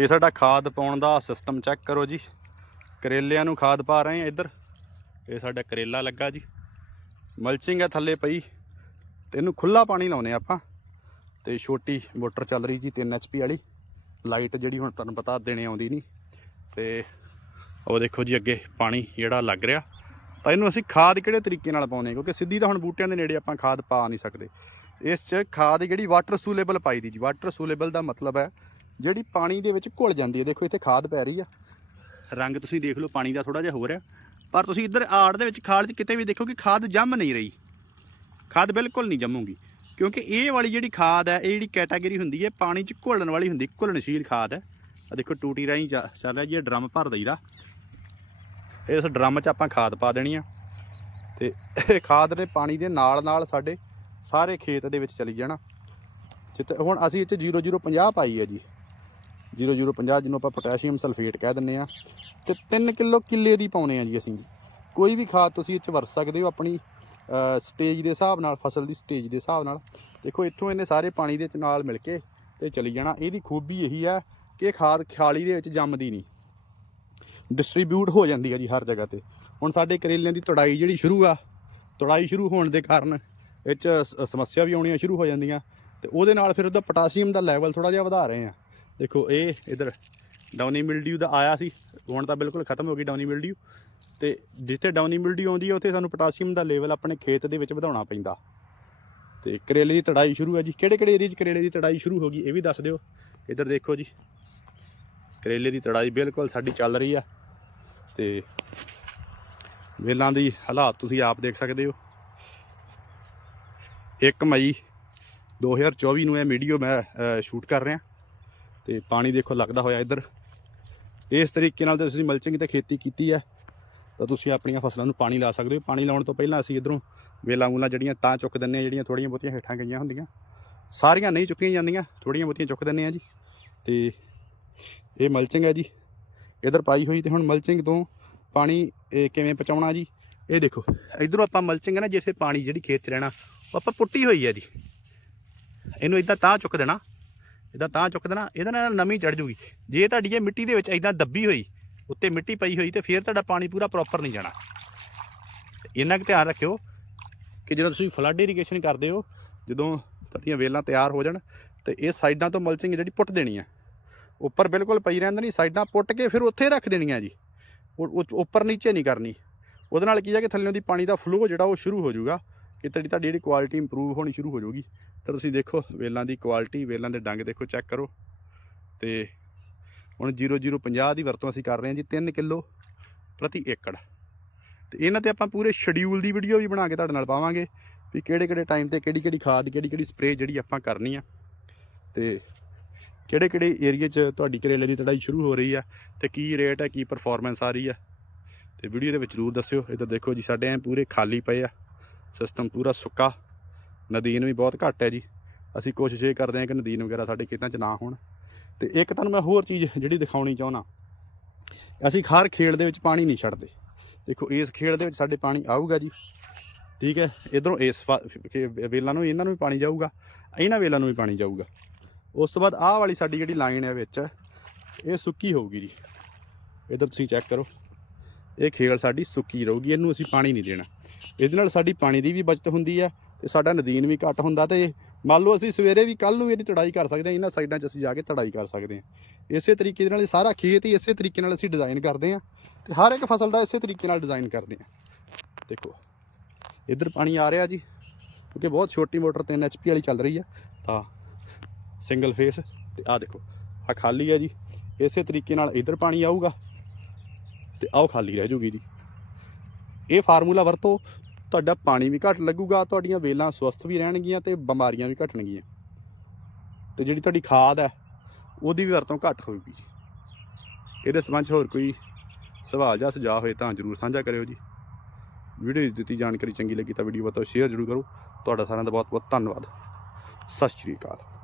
ਇਹ ਸਾਡਾ ਖਾਦ ਪਾਉਣ ਦਾ ਸਿਸਟਮ ਚੈੱਕ ਕਰੋ ਜੀ। ਕਰੇਲਿਆਂ ਨੂੰ ਖਾਦ ਪਾ ਰਹੇ ਆ ਇੱਧਰ। ਇਹ ਸਾਡਾ ਕਰੇਲਾ ਲੱਗਾ ਜੀ। ਮਲਚਿੰਗ ਹੈ ਥੱਲੇ ਪਈ। ਤੇ ਇਹਨੂੰ ਖੁੱਲਾ ਪਾਣੀ ਲਾਉਨੇ ਆਪਾਂ। ਤੇ ਛੋਟੀ ਮੋਟਰ ਚੱਲ ਰਹੀ ਜੀ 3 ਐਚਪੀ ਵਾਲੀ। ਲਾਈਟ ਜਿਹੜੀ ਹੁਣ ਤੁਹਾਨੂੰ ਪਤਾ ਦੇਣੇ ਆਉਂਦੀ ਨਹੀਂ। ਤੇ ਉਹ ਦੇਖੋ ਜੀ ਅੱਗੇ ਪਾਣੀ ਜਿਹੜਾ ਲੱਗ ਰਿਹਾ। ਤਾਂ ਇਹਨੂੰ ਅਸੀਂ ਖਾਦ ਕਿਹੜੇ ਤਰੀਕੇ ਨਾਲ ਪਾਉਨੇ ਕਿਉਂਕਿ ਸਿੱਧੀ ਤਾਂ ਹੁਣ ਬੂਟਿਆਂ ਦੇ ਨੇੜੇ ਆਪਾਂ ਖਾਦ ਪਾ ਨਹੀਂ ਸਕਦੇ। ਇਸ 'ਚ ਖਾਦ ਜਿਹੜੀ ਵਾਟਰ ਸੂਲੇਬਲ ਪਾਈ ਦੀ ਜੀ। ਵਾਟਰ ਸੂਲੇਬਲ ਦਾ ਮਤਲਬ ਹੈ ਜਿਹੜੀ ਪਾਣੀ ਦੇ ਵਿੱਚ ਘੁਲ ਜਾਂਦੀ ਹੈ, ਦੇਖੋ ਇੱਥੇ ਖਾਦ ਪੈ ਰਹੀ ਆ। ਰੰਗ ਤੁਸੀਂ ਦੇਖ ਲਓ, ਪਾਣੀ ਦਾ ਥੋੜਾ ਜਿਹਾ ਹੋ ਰਿਹਾ ਪਰ ਤੁਸੀਂ ਇੱਧਰ ਆੜ ਦੇ ਵਿੱਚ ਖਾਲ 'ਚ ਕਿਤੇ ਵੀ ਦੇਖੋ ਕਿ ਖਾਦ ਜੰਮ ਨਹੀਂ ਰਹੀ। ਖਾਦ ਬਿਲਕੁਲ ਨਹੀਂ ਜੰਮੂਗੀ। ਕਿਉਂਕਿ ਇਹ ਵਾਲੀ ਜਿਹੜੀ ਖਾਦ ਹੈ, ਇਹ ਜਿਹੜੀ ਕੈਟਾਗਰੀ ਹੁੰਦੀ ਹੈ, ਪਾਣੀ 'ਚ ਘੁਲਣ ਵਾਲੀ ਹੁੰਦੀ, ਘੁਲਣਸ਼ੀਲ ਖਾਦ ਹੈ। ਆ ਦੇਖੋ, ਟੂਟੀ ਰਾਹੀਂ ਚੱਲ ਰਿਹਾ ਜੀ, ਇਹ ਡਰਮ ਭਰ ਦਈਦਾ। ਇਸ ਡਰਮ 'ਚ ਆਪਾਂ ਖਾਦ ਪਾ ਦੇਣੀ ਆ। ਤੇ ਇਹ ਖਾਦ ਨੇ ਪਾਣੀ ਦੇ ਨਾਲ ਨਾਲ ਸਾਡੇ ਸਾਰੇ ਖੇਤ ਦੇ ਵਿੱਚ ਚਲੀ ਜਾਣਾ। ਜਿੱਥੇ ਹੁਣ ਅਸੀਂ ਇੱਥੇ 0050 ਪਾਈ ਹੈ ਜੀ। 0050 ਜਿਹਨੂੰ ਆਪਾਂ ਪੋਟਾਸ਼ੀਅਮ ਸਲਫੇਟ ਕਹਿ ਦਿੰਨੇ ਆ ਤੇ 3 ਕਿਲੋ ਕਿੱਲੇ ਦੀ ਪਾਉਨੇ ਆ ਜੀ ਅਸੀਂ। ਕੋਈ ਵੀ ਖਾਦ ਤੁਸੀਂ ਇਹ 'ਚ ਵਰਤ ਸਕਦੇ ਹੋ ਆਪਣੀ ਸਟੇਜ ਦੇ ਹਿਸਾਬ ਨਾਲ, ਫਸਲ ਦੀ ਸਟੇਜ ਦੇ ਹਿਸਾਬ ਨਾਲ। ਦੇਖੋ, ਇੱਥੋਂ ਇਹਨੇ ਸਾਰੇ ਪਾਣੀ ਦੇ ਨਾਲ ਮਿਲ ਕੇ ਤੇ ਚਲੀ ਜਾਣਾ। ਇਹਦੀ ਖੂਬੀ ਇਹੀ ਹੈ ਕਿ ਖਾਦ ਖਾਲੀ ਦੇ ਵਿੱਚ ਜੰਮਦੀ ਨਹੀਂ। ਡਿਸਟ੍ਰੀਬਿਊਟ ਹੋ ਜਾਂਦੀ ਹੈ ਜੀ ਹਰ ਜਗ੍ਹਾ ਤੇ। ਹੁਣ ਸਾਡੇ ਕਰੇਲਿਆਂ ਦੀ ਤੜਾਈ ਜਿਹੜੀ ਸ਼ੁਰੂ ਆ, ਤੜਾਈ ਸ਼ੁਰੂ ਹੋਣ ਦੇ ਕਾਰਨ ਇਹ 'ਚ ਸ- ਸਮੱਸਿਆ ਵੀ ਆਉਣੀਆਂ ਸ਼ੁਰੂ ਹੋ ਜਾਂਦੀਆਂ। ਤੇ ਉਹਦੇ ਨਾਲ ਫਿਰ ਉਹਦਾ ਪੋਟਾਸ਼ੀਅਮ ਦਾ ਲੈਵਲ ਥੋੜਾ ਜਿਹਾ ਵਧਾ ਰਹੇ ਆ। ਦੇਖੋ, ਇਹ ਇਧਰ ਡਾਊਨੀ ਮਿਲਡਿਊ ਦਾ ਆਇਆ ਸੀ, ਹੁਣ ਤਾਂ ਬਿਲਕੁਲ ਖਤਮ ਹੋ ਗਈ ਡਾਊਨੀ ਮਿਲਡਿਊ ਤੇ ਜਿੱਥੇ ਡਾਊਨੀ ਮਿਲਡਿਊ ਆਉਂਦੀ ਹੈ ਉੱਥੇ ਸਾਨੂੰ ਪੋਟਾਸ਼ੀਅਮ ਦਾ ਲੈਵਲ ਆਪਣੇ ਖੇਤ ਦੇ ਵਿੱਚ ਵਧਾਉਣਾ ਪੈਂਦਾ। ਤੇ ਕਰੇਲੇ ਦੀ ਤੜਾਈ ਸ਼ੁਰੂ ਹੈ ਜੀ। ਕਿਹੜੇ ਕਿਹੜੇ ਏਰੀਆ 'ਚ ਕਰੇਲੇ ਦੀ ਤੜਾਈ ਸ਼ੁਰੂ ਹੋ ਗਈ, ਇਹ ਵੀ ਦੱਸ ਦਿਓ। ਇੱਧਰ ਦੇਖੋ ਜੀ, ਕਰੇਲੇ ਦੀ ਤੜਾਈ ਬਿਲਕੁਲ ਸਾਡੀ ਚੱਲ ਰਹੀ ਆ ਤੇ ਵੇਲਾਂ ਦੀ ਹਾਲਾਤ ਤੁਸੀਂ ਆਪ ਦੇਖ ਸਕਦੇ ਹੋ। 1 ਮਈ 2024 ਨੂੰ ਇਹ ਵੀਡੀਓ ਮੈਂ ਸ਼ੂਟ ਕਰ ਰਿਹਾ। ਤੇ ਪਾਣੀ ਦੇਖੋ ਲੱਗਦਾ ਹੋਇਆ ਇੱਧਰ। ਇਸ ਤਰੀਕੇ ਨਾਲ ਜੇ ਤੁਸੀਂ ਮਲਚਿੰਗ ਤੇ ਖੇਤੀ ਕੀਤੀ ਹੈ, ਤਾਂ ਤੁਸੀਂ ਆਪਣੀਆਂ ਫਸਲਾਂ ਨੂੰ ਪਾਣੀ ਲਾ ਸਕਦੇ ਹੋ। ਪਾਣੀ ਲਾਉਣ ਤੋਂ ਪਹਿਲਾਂ ਅਸੀਂ ਇਧਰੋਂ ਵੇਲਾਂ ਵੂਲਾਂ ਜਿਹੜੀਆਂ ਤਾਂ ਚੁੱਕ ਦਿੰਨੇ ਆ ਜਿਹੜੀਆਂ ਥੋੜੀਆਂ ਬਹੁਤੀਆਂ ਹੇਠਾਂ ਗਈਆਂ ਹੁੰਦੀਆਂ। ਸਾਰੀਆਂ ਨਹੀਂ ਚੁੱਕੀਆਂ ਜਾਂਦੀਆਂ ਥੋੜੀਆਂ ਬਹੁਤੀਆਂ ਚੁੱਕ ਦਿੰਨੇ ਆ ਜੀ। ਤੇ ਇਹ ਮਲਚਿੰਗ ਹੈ ਜੀ। ਇਧਰ ਪਾਈ ਹੋਈ ਤੇ ਹੁਣ ਮਲਚਿੰਗ ਤੋਂ ਪਾਣੀ ਇਹ ਕਿਵੇਂ ਪਹੁੰਚਾਉਣਾ ਜੀ? ਇਹ ਦੇਖੋ, ਇਧਰੋਂ ਆਪਾਂ ਮਲਚਿੰਗ ਹੈ ਨਾ, ਜਿੱਥੇ ਪਾਣੀ ਜਿਹੜੀ ਖੇਤ 'ਚ ਰਹਿਣਾ, ਉਹ ਆਪਾਂ ਪੁੱਟੀ ਹੋਈ ਹੈ ਜੀ। ਇਹਨੂੰ ਇਦਾਂ ਤਾਂ ਚੁੱਕ ਦੇਣਾ ਇਦਾਂ ਤਾਂ ਚੁੱਕ ਦੇਣਾ, ਇਹਦੇ ਨਾਲ ਨਮੀ ਚੜ ਜੂਗੀ। ਜੇ ਤੁਹਾਡੀ ਇਹ ਮਿੱਟੀ ਦੇ ਵਿੱਚ ਇਦਾਂ ਦੱਬੀ ਹੋਈ, ਉੱਤੇ ਮਿੱਟੀ ਪਈ ਹੋਈ, ਤੇ ਫਿਰ ਤੁਹਾਡਾ ਪਾਣੀ ਪੂਰਾ ਪ੍ਰੋਪਰ ਨਹੀਂ ਜਾਣਾ। ਇੰਨਾ ਕੁ ਧਿਆਨ ਰੱਖਿਓ ਕਿ ਜਦੋਂ ਤੁਸੀਂ ਫਲੱਡ ਇਰੀਗੇਸ਼ਨ ਕਰਦੇ ਹੋ, ਜਦੋਂ ਤੁਹਾਡੀਆਂ ਵੇਲਾਂ ਤਿਆਰ ਹੋ ਜਾਣ, ਤੇ ਇਹ ਸਾਈਡਾਂ ਤੋਂ ਮਲਚਿੰਗ ਜਿਹੜੀ ਪੁੱਟ ਦੇਣੀ ਆ। ਉੱਪਰ ਬਿਲਕੁਲ ਪਈ ਰਹਿੰਦਾ ਨਹੀਂ ਸਾਈਡਾਂ ਪੁੱਟ ਕੇ ਫਿਰ ਉੱਥੇ ਰੱਖ ਦੇਣੀਆਂ ਜੀ। ਉਹ ਉੱਪਰ ਨੀਚੇ ਨਹੀਂ ਕਰਨੀ। ਉਹਦੇ ਨਾਲ ਕੀ ਹੈ ਕਿ ਥੱਲੇੋਂ ਦੀ ਪਾਣੀ ਦਾ ਫਲੋ ਜਿਹੜਾ ਉਹ ਸ਼ੁਰੂ ਹੋ ਜਾਊਗਾ ਕਿ ਤੁਹਾਡੀ ਤੁਹਾਡੀ ਜਿਹੜੀ ਕੁਆਲਿਟੀ ਇੰਪਰੂਵ ਹੋਣੀ ਸ਼ੁਰੂ ਹੋ ਜਾਊਗੀ। ਤਾਂ ਤੁਸੀਂ ਦੇਖੋ, ਵੇਲਾਂ ਦੀ ਕੁਆਲਿਟੀ ਵੇਲਾਂ ਦੇ ਡੰਗ ਦੇਖੋ ਚੈੱਕ ਕਰੋ। ਤੇ ਹੁਣ 0050 ਦੀ ਵਰਤੋਂ ਅਸੀਂ ਕਰ ਰਹੇ ਹਾਂ ਜੀ 3 ਕਿਲੋ ਪ੍ਰਤੀ ਏਕੜ। ਤੇ ਇਹਨਾਂ ਤੇ ਆਪਾਂ ਪੂਰੇ ਸ਼ਡਿਊਲ ਦੀ ਵੀਡੀਓ ਵੀ ਬਣਾ ਕੇ ਤੁਹਾਡੇ ਨਾਲ ਪਾਵਾਂਗੇ ਵੀ ਕਿਹੜੇ ਕਿਹੜੇ ਟਾਈਮ ਤੇ ਕਿਹੜੀ ਕਿਹੜੀ ਖਾਦ, ਕਿਹੜੀ ਕਿਹੜੀ ਸਪਰੇਅ ਜਿਹੜੀ ਆਪਾਂ ਕਰਨੀ ਆ। ਤੇ ਕਿਹੜੇ ਕਿਹੜੇ ਏਰੀਆ 'ਚ ਤੁਹਾਡੀ ਕਰੇਲੇ ਦੀ ਤੜਾਈ ਸ਼ੁਰੂ ਹੋ ਰਹੀ ਆ ਤੇ ਕੀ ਰੇਟ ਹੈ ਕੀ ਪਰਫਾਰਮੈਂਸ ਆ ਰਹੀ ਆ। ਤੇ ਵੀਡੀਓ ਦੇ ਵਿੱਚ ਜ਼ਰੂਰ ਦੱਸਿਓ। ਇੱਧਰ ਦੇਖੋ ਜੀ, ਸਾਡੇ ਐ ਪੂਰੇ ਖਾਲੀ ਪਏ ਆ। ਸਿਸਟਮ ਪੂਰਾ ਸੁੱਕਾ। ਨਦੀਨ ਵੀ ਬਹੁਤ ਘੱਟ ਹੈ ਜੀ। ਅਸੀਂ ਕੋਸ਼ਿਸ਼ ਇਹ ਕਰਦੇ ਹਾਂ ਕਿ ਨਦੀਨ ਵਗੈਰਾ ਸਾਡੇ ਖੇਤਾਂ 'ਚ ਨਾ ਹੋਣ। ਤੇ ਇੱਕ ਤੁਹਾਨੂੰ ਮੈਂ ਹੋਰ ਚੀਜ਼ ਜਿਹੜੀ ਦਿਖਾਉਣੀ ਚਾਹੁੰਦਾ। ਅਸੀਂ ਹਰ ਖੇੜ ਦੇ ਵਿੱਚ ਪਾਣੀ ਨਹੀਂ ਛੱਡਦੇ। ਦੇਖੋ, ਇਸ ਖੇੜ ਦੇ ਵਿੱਚ ਸਾਡੇ ਪਾਣੀ ਆਊਗਾ ਜੀ। ਠੀਕ ਹੈ, ਇਧਰੋਂ ਇਸ ਫਾ- ਵੇਲਾਂ ਨੂੰ, ਇਹਨਾਂ ਨੂੰ ਵੀ ਪਾਣੀ ਜਾਊਗਾ। ਇਹਨਾਂ ਵੇਲਾਂ ਨੂੰ ਵੀ ਪਾਣੀ ਜਾਊਗਾ। ਉਸ ਤੋਂ ਬਾਅਦ ਆਹ ਵਾਲੀ ਸਾਡੀ ਜਿਹੜੀ ਲਾਈਨ ਹੈ ਵਿੱਚ, ਇਹ ਸੁੱਕੀ ਹੋਊਗੀ ਜੀ। ਇਧਰ ਤੁਸੀਂ ਚੈੱਕ ਕਰੋ। ਇਹ ਖੇਲ ਸਾਡੀ ਸੁੱਕੀ ਰਹੂਗੀ, ਇਹਨੂੰ ਅਸੀਂ ਪਾਣੀ ਨਹੀਂ ਦੇਣਾ। ਇਹਦੇ ਨਾਲ ਸਾਡੀ ਪਾਣੀ ਦੀ ਵੀ ਬਚਤ ਹੁੰਦੀ ਹੈ ਤੇ ਸਾਡਾ ਨਦੀਨ ਵੀ ਘੱਟ ਹੁੰਦਾ ਤੇ ਮੰਨ ਲਓ ਅਸੀਂ ਸਵੇਰੇ ਵੀ ਕੱਲ ਨੂੰ ਇਹਦੀ ਤੜਾਈ ਕਰ ਸਕਦੇ ਹਾਂ, ਇਹਨਾਂ ਸਾਈਡਾਂ 'ਚ ਅਸੀਂ ਜਾ ਕੇ ਤੜਾਈ ਕਰ ਸਕਦੇ ਹਾਂ। ਇਸੇ ਤਰੀਕੇ ਦੇ ਨਾਲ ਸਾਰਾ ਖੇਤ ਹੀ ਇਸੇ ਤਰੀਕੇ ਨਾਲ ਅਸੀਂ ਡਿਜ਼ਾਈਨ ਕਰਦੇ ਹਾਂ ਤੇ ਹਰ ਇੱਕ ਫਸਲ ਦਾ ਇਸੇ ਤਰੀਕੇ ਨਾਲ ਡਿਜ਼ਾਈਨ ਕਰਦੇ ਹਾਂ। ਦੇਖੋ, ਇੱਧਰ ਪਾਣੀ ਆ ਰਿਹਾ ਜੀ, ਕਿਉਂਕਿ ਬਹੁਤ ਛੋਟੀ ਮੋਟਰ 3 ਐਚਪੀ ਵਾਲੀ ਚੱਲ ਰਹੀ ਆ, ਤਾਂ ਸਿੰਗਲ ਫੇਸ ਤੇ ਆਹ ਦੇਖੋ ਆ ਖਾਲੀ ਆ ਜੀ, ਇਸੇ ਤਰੀਕੇ ਨਾਲ ਇੱਧਰ ਪਾਣੀ ਆਊਗਾ ਤੇ ਆਹ ਖਾਲੀ ਰਹਿ ਜੂਗੀ ਜੀ। ਇਹ ਫਾਰਮੂਲਾ ਵਰਤੋ, ਤੁਹਾਡਾ ਪਾਣੀ ਵੀ ਘੱਟ ਲੱਗੂਗਾ, ਤੁਹਾਡੀਆਂ ਵੇਲਾਂ ਸਵਸਥ ਵੀ ਰਹਿਣਗੀਆਂ ਤੇ ਬਿਮਾਰੀਆਂ ਵੀ ਘਟਣਗੀਆਂ। ਤੇ ਜਿਹੜੀ ਤੁਹਾਡੀ ਖਾਦ ਹੈ, ਉਹਦੀ ਵੀ ਵਰਤੋਂ ਘੱਟ ਹੋਊਗੀ ਇਹਦੇ ਸੰਬੰਧ 'ਚ ਹੋਰ ਕੋਈ ਸਵਾਲ ਜਾਂ ਸੁਝਾਅ ਹੋਏ ਤਾਂ ਜਰੂਰ ਸਾਂਝਾ ਕਰਿਓ ਜੀ। ਵੀਡੀਓ ਦੀ ਦਿੱਤੀ ਜਾਣਕਾਰੀ ਚੰਗੀ ਲੱਗੀ ਤਾਂ ਵੀਡੀਓ ਬਤਾਓ ਸ਼ੇਅਰ ਜਰੂਰ ਕਰੋ। ਤੁਹਾਡਾ ਸਾਰਿਆਂ ਦਾ ਬਹੁਤ ਬਹੁਤ ਧੰਨਵਾਦ। ਸਤਿ ਸ਼੍ਰੀ ਅਕਾਲ।